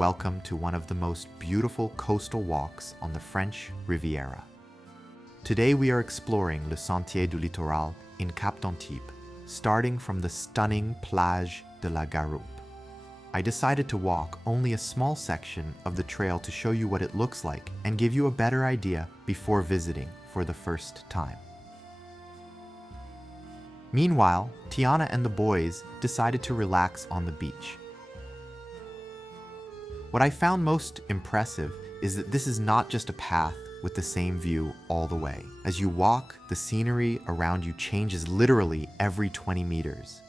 welcome to one of the most beautiful coastal walks on the French Riviera. Today we are exploring le Sentier du Littoral in Cap d'Antibes, starting from the stunning Plage de la Garoupe. I decided to walk only a small section of the trail to show you what it looks like and give you a better idea before visiting for the first time. Meanwhile, Tiana and the boys decided to relax on the beach. What I found most impressive is that this is not just a path with the same view all the way. As you walk, the scenery around you changes literally every 20 meters.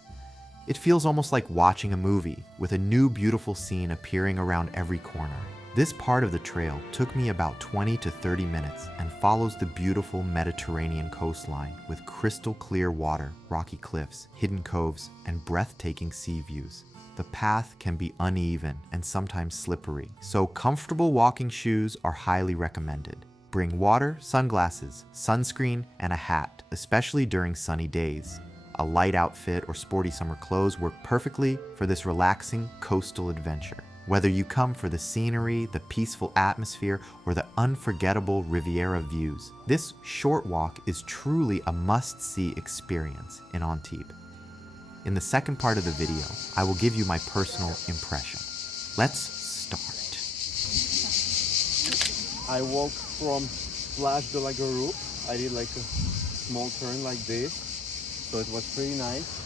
It feels almost like watching a movie, with a new beautiful scene appearing around every corner. This part of the trail took me about 20 to 30 minutes and follows the beautiful Mediterranean coastline with crystal clear water, rocky cliffs, hidden coves, and breathtaking sea views. The path can be uneven and sometimes slippery, so comfortable walking shoes are highly recommended. Bring water, sunglasses, sunscreen, and a hat, especially during sunny days. A light outfit or sporty summer clothes work perfectly for this relaxing coastal adventure. Whether you come for the scenery, the peaceful atmosphere, or the unforgettable Riviera views, this short walk is truly a must-see experience in Antibes. In the second part of the video, I will give you my personal impression. Let's start. I walked from Plage de la Garoupe. I did like a small turn like this, so it was pretty nice.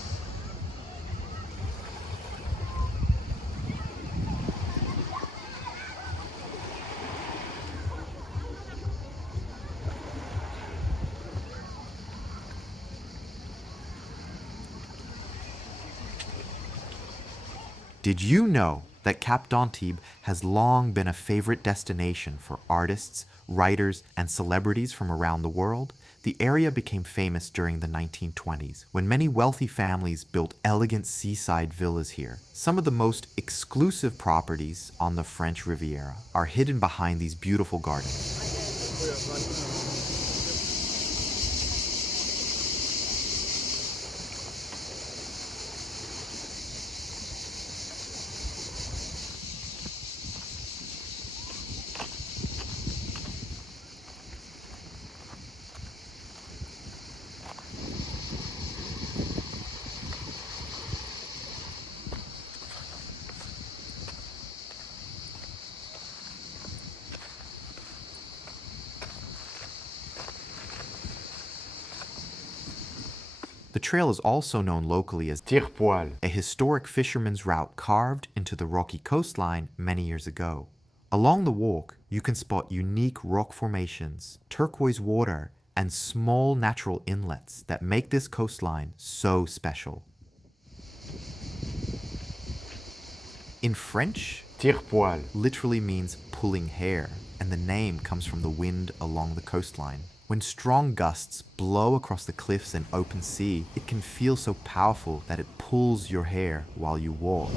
Did you know that Cap d'Antibes has long been a favorite destination for artists, writers, and celebrities from around the world? The area became famous during the 1920s, when many wealthy families built elegant seaside villas here. Some of the most exclusive properties on the French Riviera are hidden behind these beautiful gardens. The trail is also known locally as Tire-Poil, a historic fisherman's route carved into the rocky coastline many years ago. Along the walk, you can spot unique rock formations, turquoise water, and small natural inlets that make this coastline so special. In French, Tire-Poil literally means pulling hair, and the name comes from the wind along the coastline. When strong gusts blow across the cliffs and open sea, it can feel so powerful that it pulls your hair while you walk.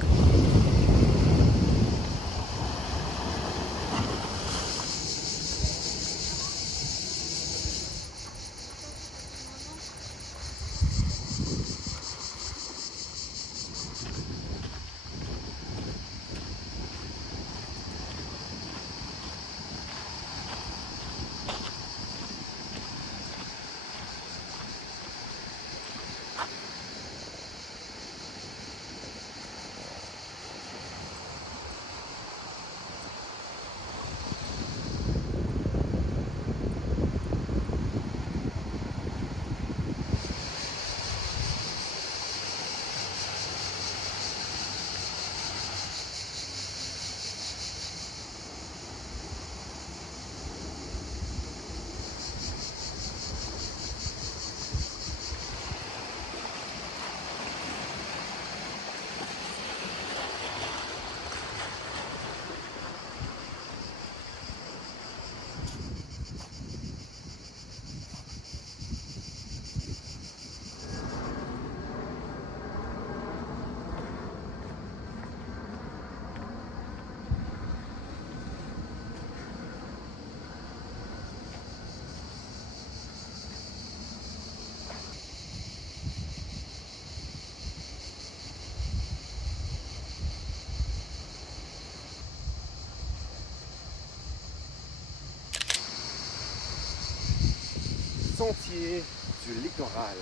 Sentier du Littoral.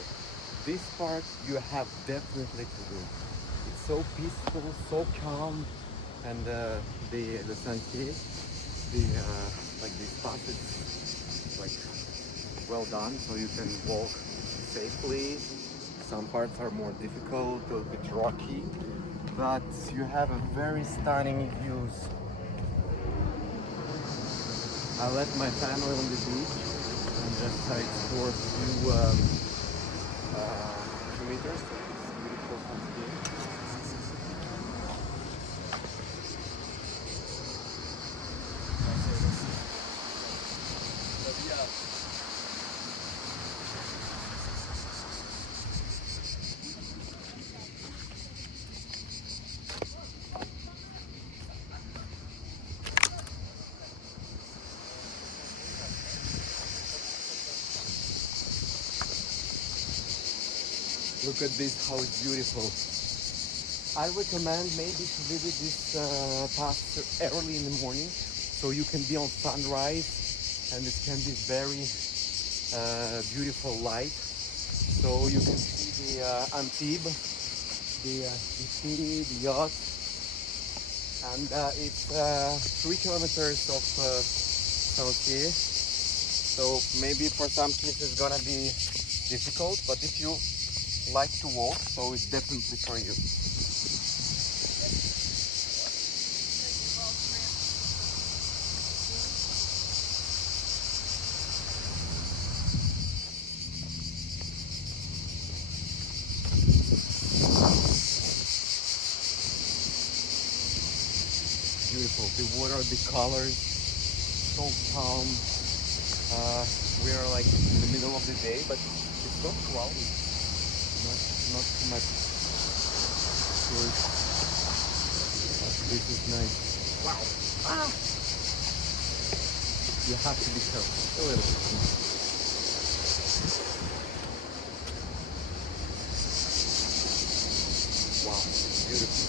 This part you have definitely to do. It's so peaceful, so calm, and the sentier, like this path is like well done, so you can walk safely. Some parts are more difficult, a little bit rocky, but you have a very stunning views. I left my family on the beach and just explored a few meters to this beautiful sentier. Look at this, how it's beautiful. I recommend maybe to visit this path early in the morning, so you can be on sunrise, and it can be very beautiful light. So you can see the Antibes, the city, the yacht, and it's 3 kilometers of Sentier. So maybe for some kids it's gonna be difficult, but if you like to walk, so it's definitely for you. Beautiful, the water, the colors, so calm. We are like in the middle of the day, but it's not cloudy, not too much tourists. This is nice. Wow! Ah! You have to be careful a little bit. Wow, beautiful.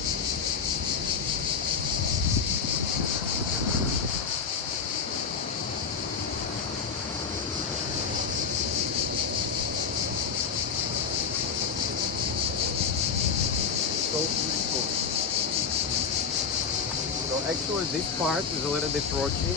So beautiful. So actually this part is a little bit rocky.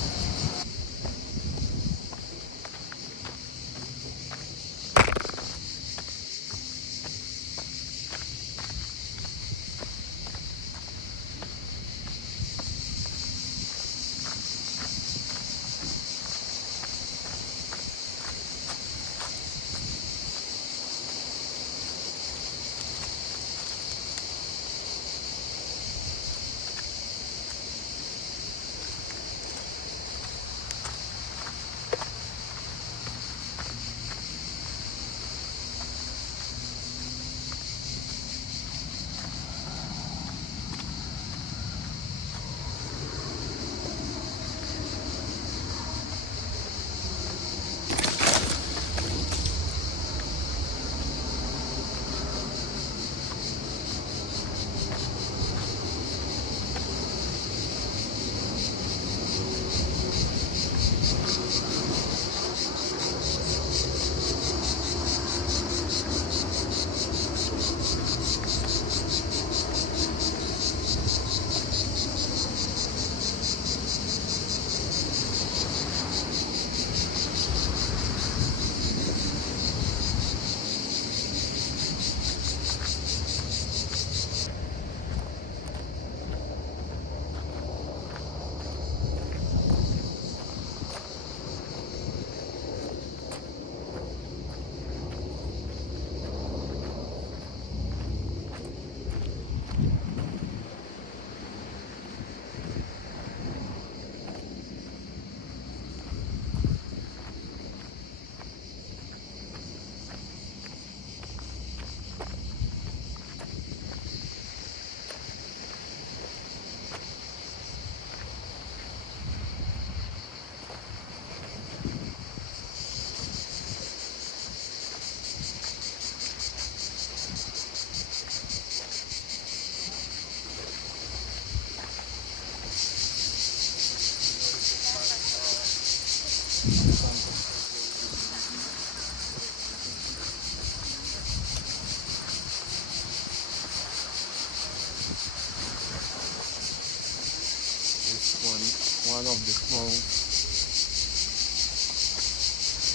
one of the small,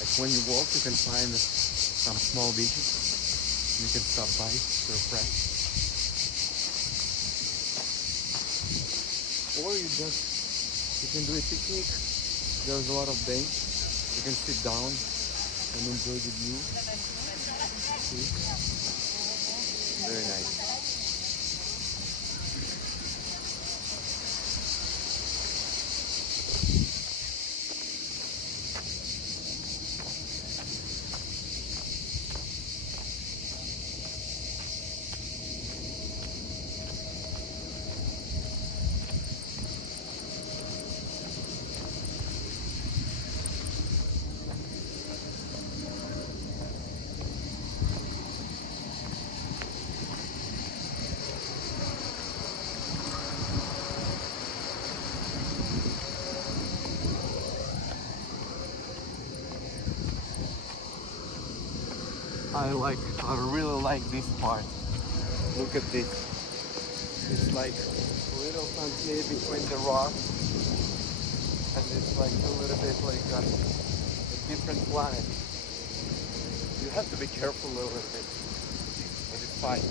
like when you walk you can find some small beaches. You can stop by to refresh. Or you can do a picnic. There's a lot of bench. You can sit down and enjoy the view. See? Very nice. I really like this part. Look at this. It's like a little sentier between the rocks, and it's like a little bit like a different planet. You have to be careful a little bit, but it's fine.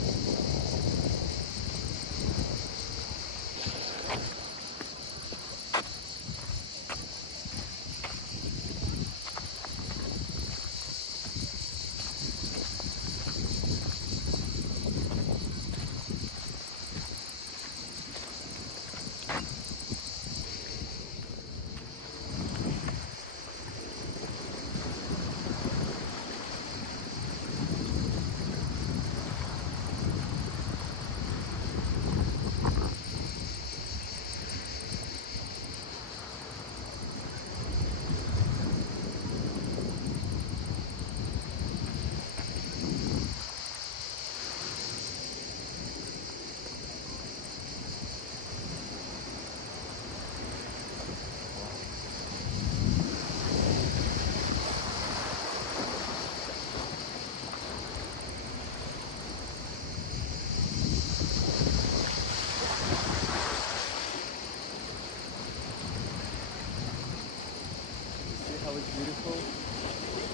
How it's beautiful.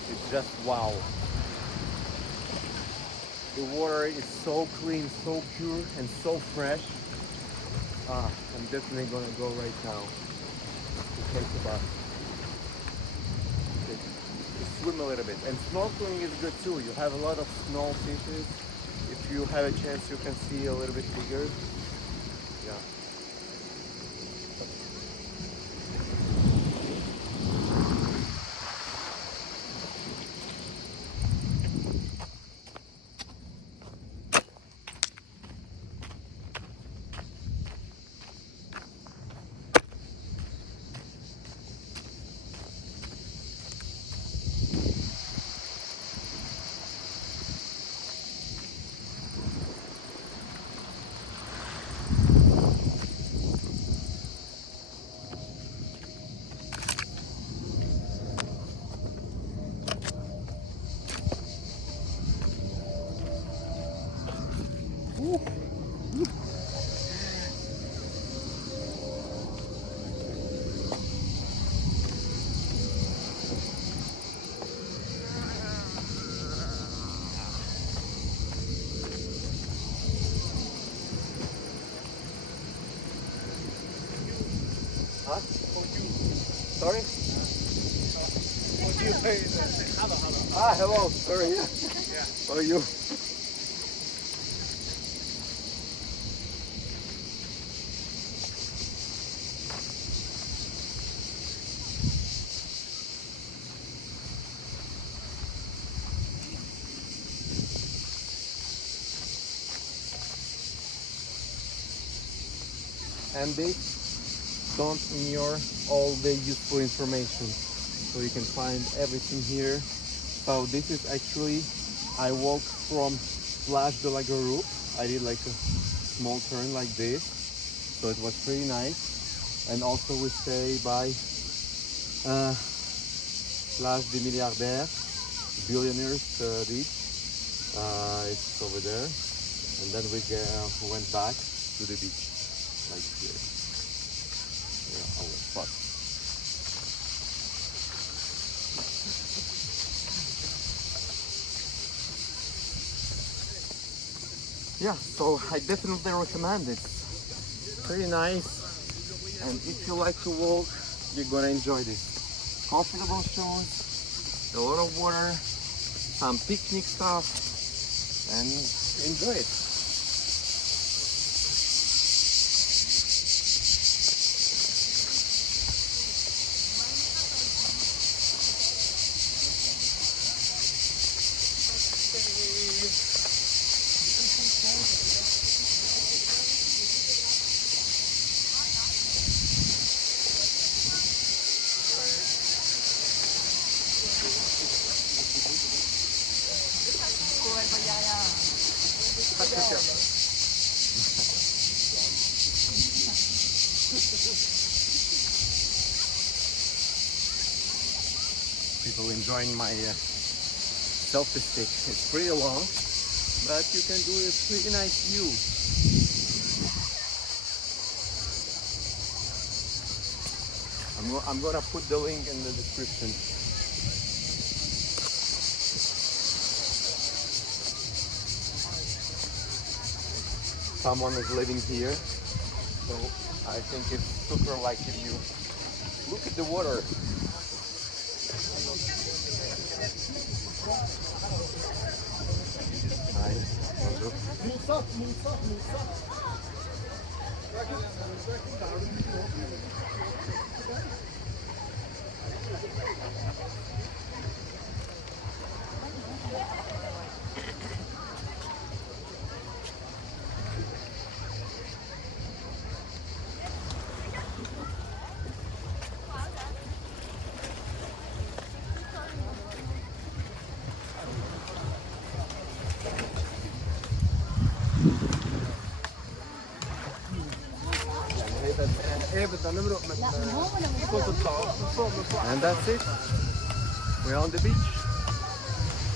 It's just wow. The water is so clean, so pure, and so fresh. I'm definitely gonna go right now to take a bath. To swim a little bit. And snorkeling is good too. You have a lot of small fishes. If you have a chance, you can see a little bit bigger. Yeah. Huh? Sorry? What do you say? Hello, hello. Ah, hello. Sorry. Yeah. Yeah. How are you? And this, don't ignore all the useful information. So you can find everything here. So this is actually, I walked from Plage de la Garoupe. I did like a small turn like this. So it was pretty nice. And also we stay by Plage des Milliardaires, Billionaires Beach. It's over there. And then we went back to the beach, like here. Yeah. beautiful spot. Yeah, so I definitely recommend it. Pretty nice, and if you like to walk, you're gonna enjoy this. Comfortable shoes, a lot of water, some picnic stuff, and enjoy it. People enjoying my selfie stick. It's pretty long, but you can do a pretty nice view. I'm gonna put the link in the description. Someone is living here, so I think it's super like if you look at the water. And that's it. We're on the beach.